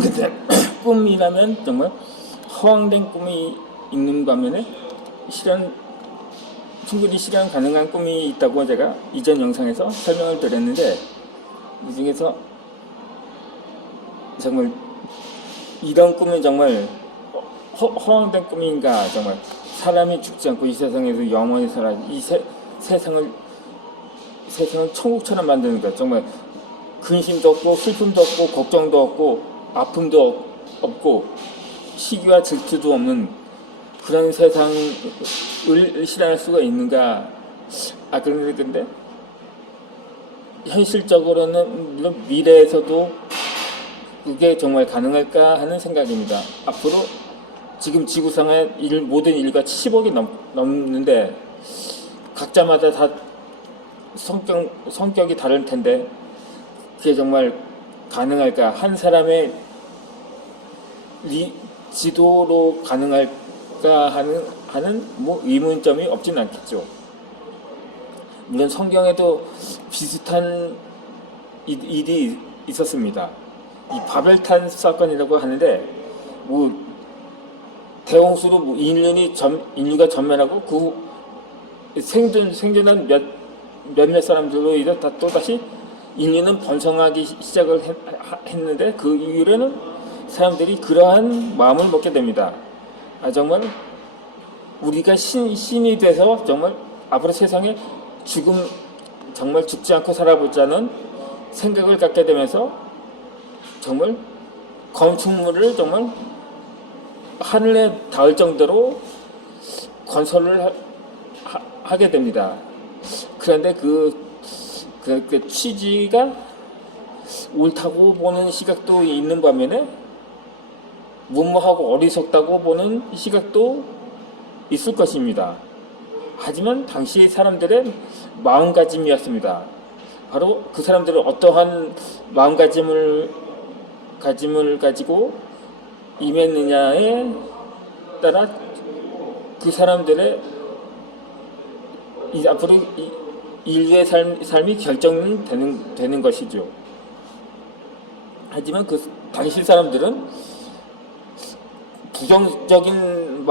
근데 꿈이라면 정말 허황된 꿈이 있는 반면에 충분히 실현 가능한 꿈이 있다고 제가 이전 영상에서 설명을 드렸는데, 이 중에서 정말 이런 꿈은 정말 허황된 꿈인가, 정말 사람이 죽지 않고 이 세상에서 영원히 살아 이 세상을 천국처럼 만드는 것, 정말 근심도 없고 슬픔도 없고 걱정도 없고 아픔도 없고 시기와 질투도 없는 그런 세상을 실현할 수가 있는가. 근데 현실적으로는 물론 미래에서도 그게 정말 가능할까 하는 생각입니다. 앞으로 지금 지구상의 모든 인류가 70억이 넘는데 각자마다 다 성격이 다를 텐데 그게 정말 가능할까? 한 사람의 지도로 가능할까 하는 뭐 의문점이 없진 않겠죠. 물론 성경에도 비슷한 일이 있었습니다. 이 바벨탄 사건이라고 하는데, 뭐 대홍수로 인류가 전멸하고 그 생존한 몇몇 사람들로 인해 또 다시 인류는 번성하기 시작을 했는데, 그 이후에는 사람들이 그러한 마음을 먹게 됩니다. 정말 우리가 신이 돼서 정말 앞으로 세상에 정말 죽지 않고 살아보자는 생각을 갖게 되면서 정말 건축물을 정말 하늘에 닿을 정도로 건설을 하게 됩니다. 그런데 그 취지가 옳다고 보는 시각도 있는 반면에 무모하고 어리석다고 보는 시각도 있을 것입니다. 하지만 당시 사람들의 마음가짐이었습니다. 바로 그 사람들은 어떠한 마음가짐을 가지고 임했느냐에 따라 그 사람들의 앞으로 인류의 삶이 결정되는 것이죠. 하지만 그 당시 사람들은 부정적인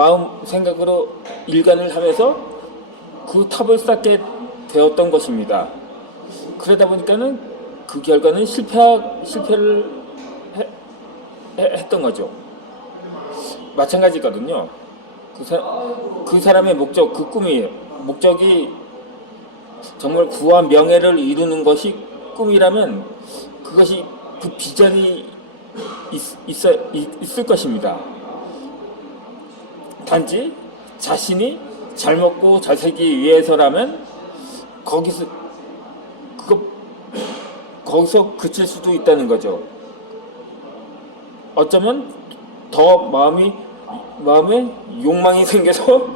생각으로 일관을 하면서 그 탑을 쌓게 되었던 것입니다. 그러다 보니까는 그 결과는 실패를 했던 거죠. 마찬가지거든요. 그 사람의 그 목적이 정말 부와 명예를 이루는 것이 꿈이라면 그것이 그 비전이 있을 것입니다. 단지 자신이 잘 먹고 잘 살기 위해서라면 거기서 그칠 수도 있다는 거죠. 어쩌면 더 마음에 욕망이 생겨서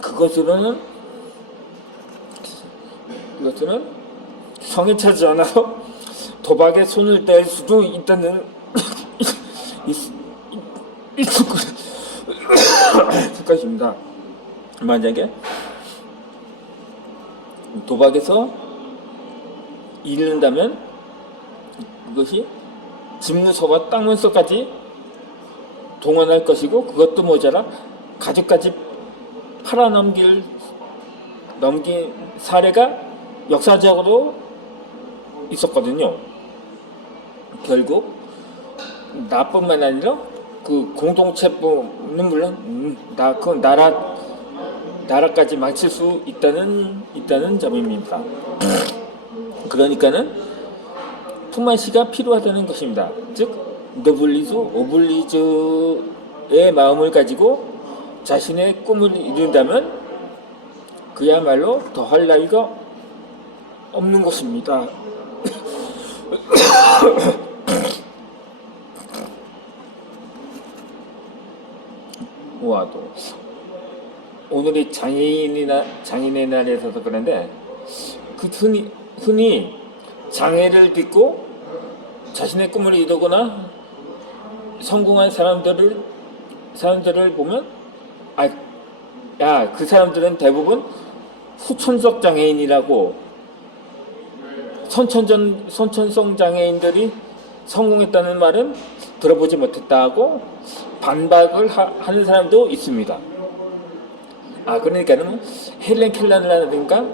그것으로는 성에 차지 않아서 도박에 손을 댈 수도 있다는 있을 것입니다. 만약에 도박에서 잃는다면 그것이 집무서와 땅문서까지 동원할 것이고, 그것도 모자라 가족까지 팔아넘긴 사례가 역사적으로 있었거든요. 결국 나뿐만 아니라 그 공동체뿐은 물론 그 나라까지 망칠 수 있다는 점입니다. 그러니까는 품앗이가 필요하다는 것입니다. 즉 오블리주의 마음을 가지고 자신의 꿈을 이룬다면 그야말로 더할 나위가 없는 것입니다. 또 오늘이 장인의 날이라서 그런데 흔히 장애를 딛고 자신의 꿈을 이루거나 성공한 사람들을 보면 그 사람들은 대부분 후천적 장애인이라고, 선천성 장애인들이 성공했다는 말은 들어보지 못했다고 반박을 하는 사람도 있습니다. 그러니까는 헬렌 켈러라든가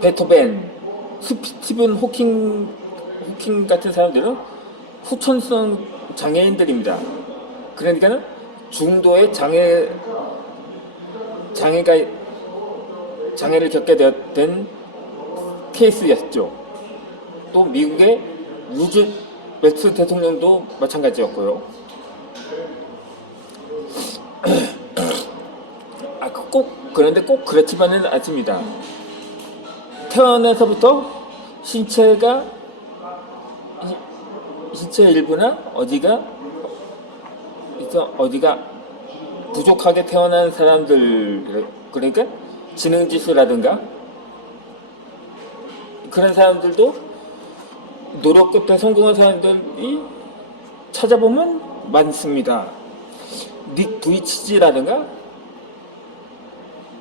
베토벤, 스티븐 호킹 같은 사람들은 후천성 장애인들입니다. 그러니까는 중도의 장애를 겪게 된 케이스였죠. 또 미국의 루즈벨트 대통령도 마찬가지였고요. 그런데 꼭 그렇지만은 않습니다. 태어나서부터 신체의 일부나 어디가 부족하게 태어난 사람들, 그러니까 지능지수라든가 그런 사람들도 노력 끝에 성공한 사람들이 찾아보면 많습니다. 닉 부이치지라든가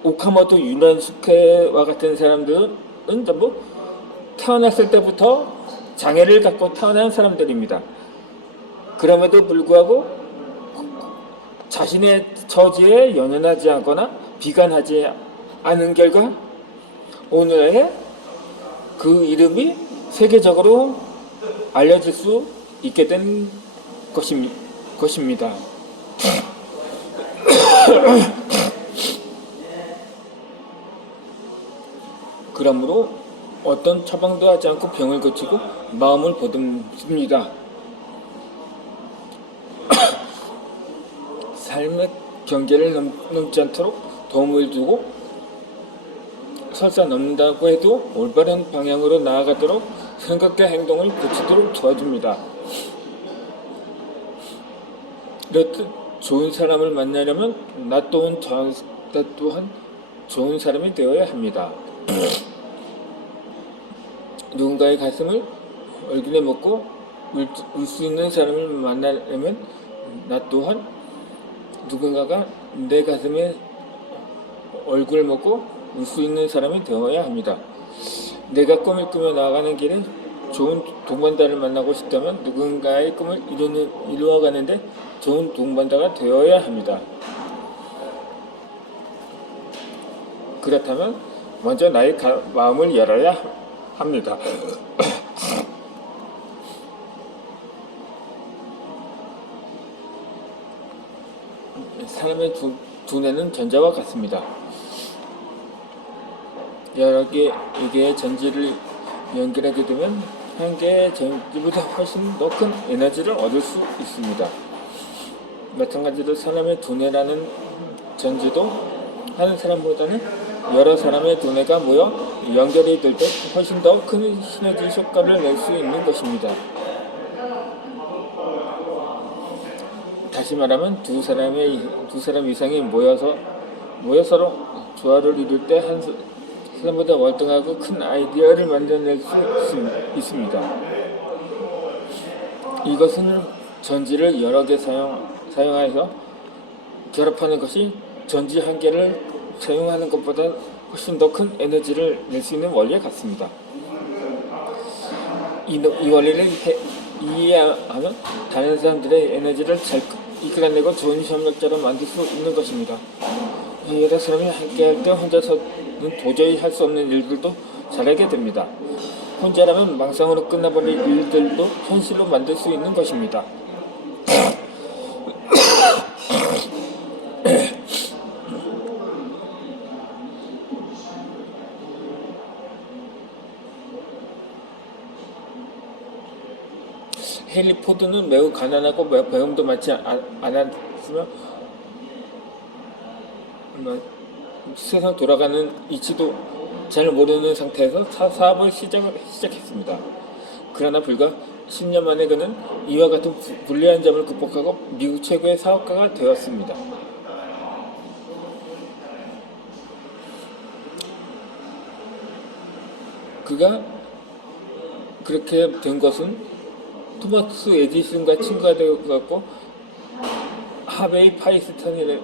오카모토 유난스케와 같은 사람들은 전부 태어났을 때부터 장애를 갖고 태어난 사람들입니다. 그럼에도 불구하고 자신의 처지에 연연하지 않거나 비관하지 않은 결과 오늘의 그 이름이 세계적으로 알려질 수 있게 된 것입니다. 그러므로 어떤 처방도 하지 않고 병을 고치고 마음을 보듬습니다. 삶의 경계를 넘지 않도록 도움을 주고 설사 넘는다고 해도 올바른 방향으로 나아가도록 생각과 행동을 고치도록 도와줍니다. 이렇듯 좋은 사람을 만나려면 나 또한 좋은 사람이 되어야 합니다. 누군가의 가슴을 얼굴에 묻고 울 수 있는 사람을 만나려면 나 또한 누군가가 내 가슴에 얼굴을 묻고 울 수 있는 사람이 되어야 합니다. 내가 꿈을 꾸며 나아가는 길에 좋은 동반자를 만나고 싶다면 누군가의 꿈을 이루어가는데 좋은 동반자가 되어야 합니다. 그렇다면 먼저 나의 마음을 열어야 합니다. 사람의 두뇌는 전자와 같습니다. 여러 개의 전지를 연결하게 되면 한 개의 전지보다 훨씬 더 큰 에너지를 얻을 수 있습니다. 마찬가지로 사람의 두뇌라는 전지도 한 사람보다는 여러 사람의 두뇌가 모여 연결이 될 때 훨씬 더 큰 시너지 효과를 낼 수 있는 것입니다. 다시 말하면 두 사람 이상이 모여서로 조화를 이룰 때 한 사람보다 월등하고 큰 아이디어를 만들어낼 수 있습니다. 이것은 전지를 여러 개 사용해서 결합하는 것이 전지 한 개를 사용하는 것보다 훨씬 더 큰 에너지를 낼 수 있는 원리에 같습니다. 이 원리를 이해하면 다른 사람들의 에너지를 잘 이끌어내고 좋은 협력자로 만들 수 있는 것입니다. 여러 사람이 함께할 때 혼자서는 도저히 할 수 없는 일들도 잘하게 됩니다. 혼자라면 망상으로 끝나버릴 일들도 현실로 만들 수 있는 것입니다. 헨리 포드는 매우 가난하고 배움도 많지 않았으며 세상 돌아가는 이치도 잘 모르는 상태에서 사업을 시작했습니다. 그러나 불과 10년 만에 그는 이와 같은 불리한 점을 극복하고 미국 최고의 사업가가 되었습니다. 그가 그렇게 된 것은 토마스 에디슨과 친구가 되었고 하베이 파이스턴이라든가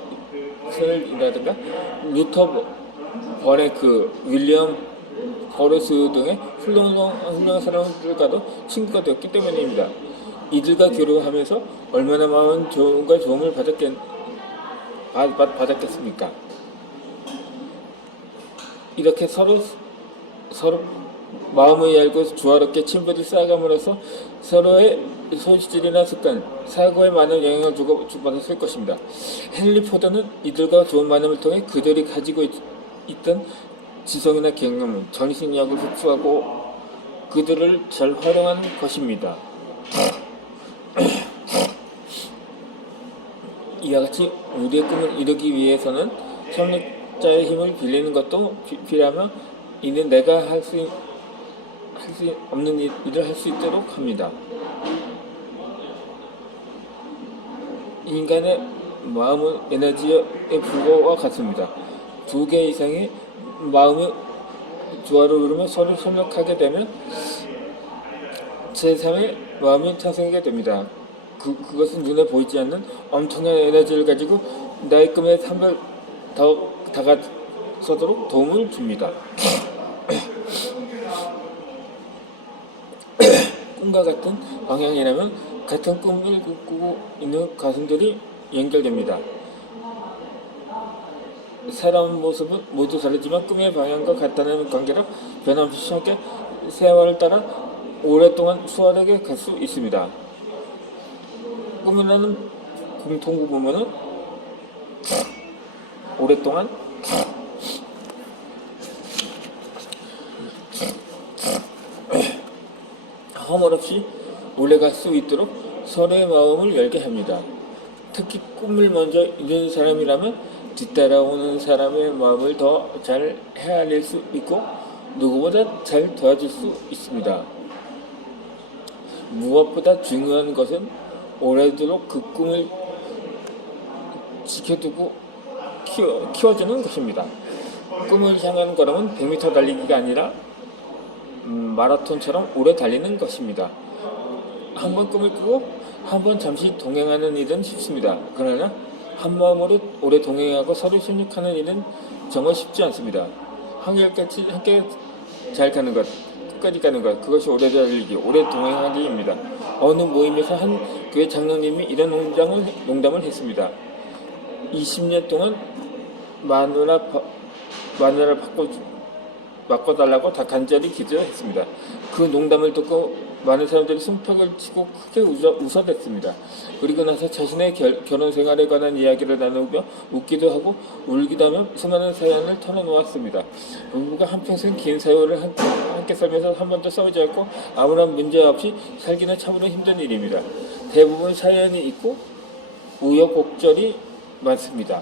루터 버레크, 윌리엄 버루스 등의 훌륭한 사람들과도 친구가 되었기 때문입니다. 이들과 교류하면서 얼마나 많은 조언과 도움을 받았겠습니까? 이렇게 서로 마음을 열고 조화롭게 친분을 쌓아감으로써 서로의 소질이나 습관, 사고에 많은 영향을 주고받았을 것입니다. 헨리 포드는 이들과 좋은 만남을 통해 그들이 가지고 있던 지성이나 경험, 정신력을 흡수하고 그들을 잘 활용한 것입니다. 이와 같이 우리의 꿈을 이루기 위해서는 협력자의 힘을 빌리는 것도 필요하며 이는 내가 할 수 없는 일을 할 수 있도록 합니다. 인간의 마음은 에너지의 불과와 같습니다. 두 개 이상의 마음이 조화를 이루며 서로 협력하게 되면 제3의 마음이 탄생하게 됩니다. 그것은 눈에 보이지 않는 엄청난 에너지를 가지고 나의 꿈에 한 발 더 다가서도록 도움을 줍니다. 꿈과 같은 방향이라면 같은 꿈을 꾸고 있는 가슴들이 연결됩니다. 사람 모습은 모두 다르지만 꿈의 방향과 같다는 관계로 변함없이 함께 세월을 따라 오랫동안 수월하게 갈 수 있습니다. 꿈이라는 공통부분은 오랫동안 허물없이 오래갈 수 있도록 서로의 마음을 열게 합니다. 특히 꿈을 먼저 이루는 사람이라면 뒤따라오는 사람의 마음을 더 잘 헤아릴 수 있고 누구보다 잘 도와줄 수 있습니다. 무엇보다 중요한 것은 오래도록 그 꿈을 지켜두고 키워주는 것입니다. 꿈을 향하는 걸음은 100m 달리기가 아니라 마라톤처럼 오래 달리는 것입니다. 한번 꿈을 꾸고 한번 잠시 동행하는 일은 쉽습니다. 그러나 한 마음으로 오래 동행하고 서로 협력하는 일은 정말 쉽지 않습니다. 한결같이 함께 잘 가는 것, 끝까지 가는 것, 그것이 오래 달리기, 오래 동행하기입니다. 어느 모임에서 한 교회 장로님이 이런 농담을 했습니다. 20년 동안 마누라를 바꿔달라고 다 간절히 기도했습니다. 그 농담을 듣고 많은 사람들이 숨턱을 치고 크게 웃어댔습니다. 그리고 나서 자신의 결혼 생활에 관한 이야기를 나누며 웃기도 하고 울기도 하며 수많은 사연을 털어놓았습니다. 부부가 한평생 긴 세월을 함께 살면서 한 번도 싸우지 않고 아무런 문제 없이 살기는 참으로 힘든 일입니다. 대부분 사연이 있고 우여곡절이 많습니다.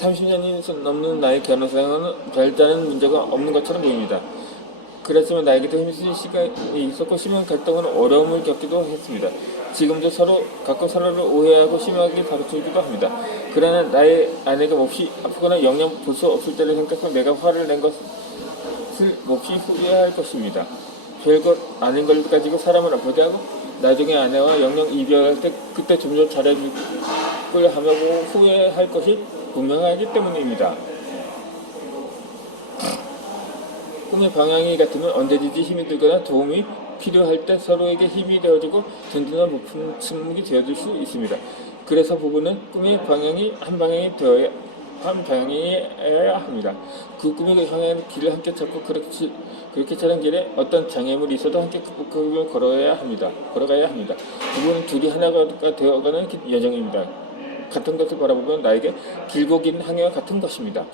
30년이 넘는 나의 결혼 생활은 별다른 문제가 없는 것처럼 보입니다. 그렇지만 나에게도 힘든 시간이 있었고 심한 갈등은 어려움을 겪기도 했습니다. 지금도 가끔 서로를 오해하고 심하게 다투기도 합니다. 그러나 나의 아내가 몹시 아프거나 영영 볼 수 없을 때를 생각하면 내가 화를 낸 것을 몹시 후회할 것입니다. 별것 아닌 걸 가지고 사람을 아프게 하고 나중에 아내와 영영 이별할 때 그때 좀 더 잘해줄 걸 하며 후회할 것이 분명하기 때문입니다. 꿈의 방향이 같으면 언제든지 힘이 들거나 도움이 필요할 때 서로에게 힘이 되어주고 든든한 목숨 침묵이 되어줄 수 있습니다. 그래서 부부는 꿈의 방향이 한 방향이어야 합니다. 그 꿈의 방향의 길을 함께 찾고 그렇게 찾은 길에 어떤 장애물이 있어도 함께 극복을 걸어가야 합니다. 부부는 둘이 하나가 되어가는 여정입니다. 같은 것을 바라보면 나에게 길고 긴 항해와 같은 것입니다.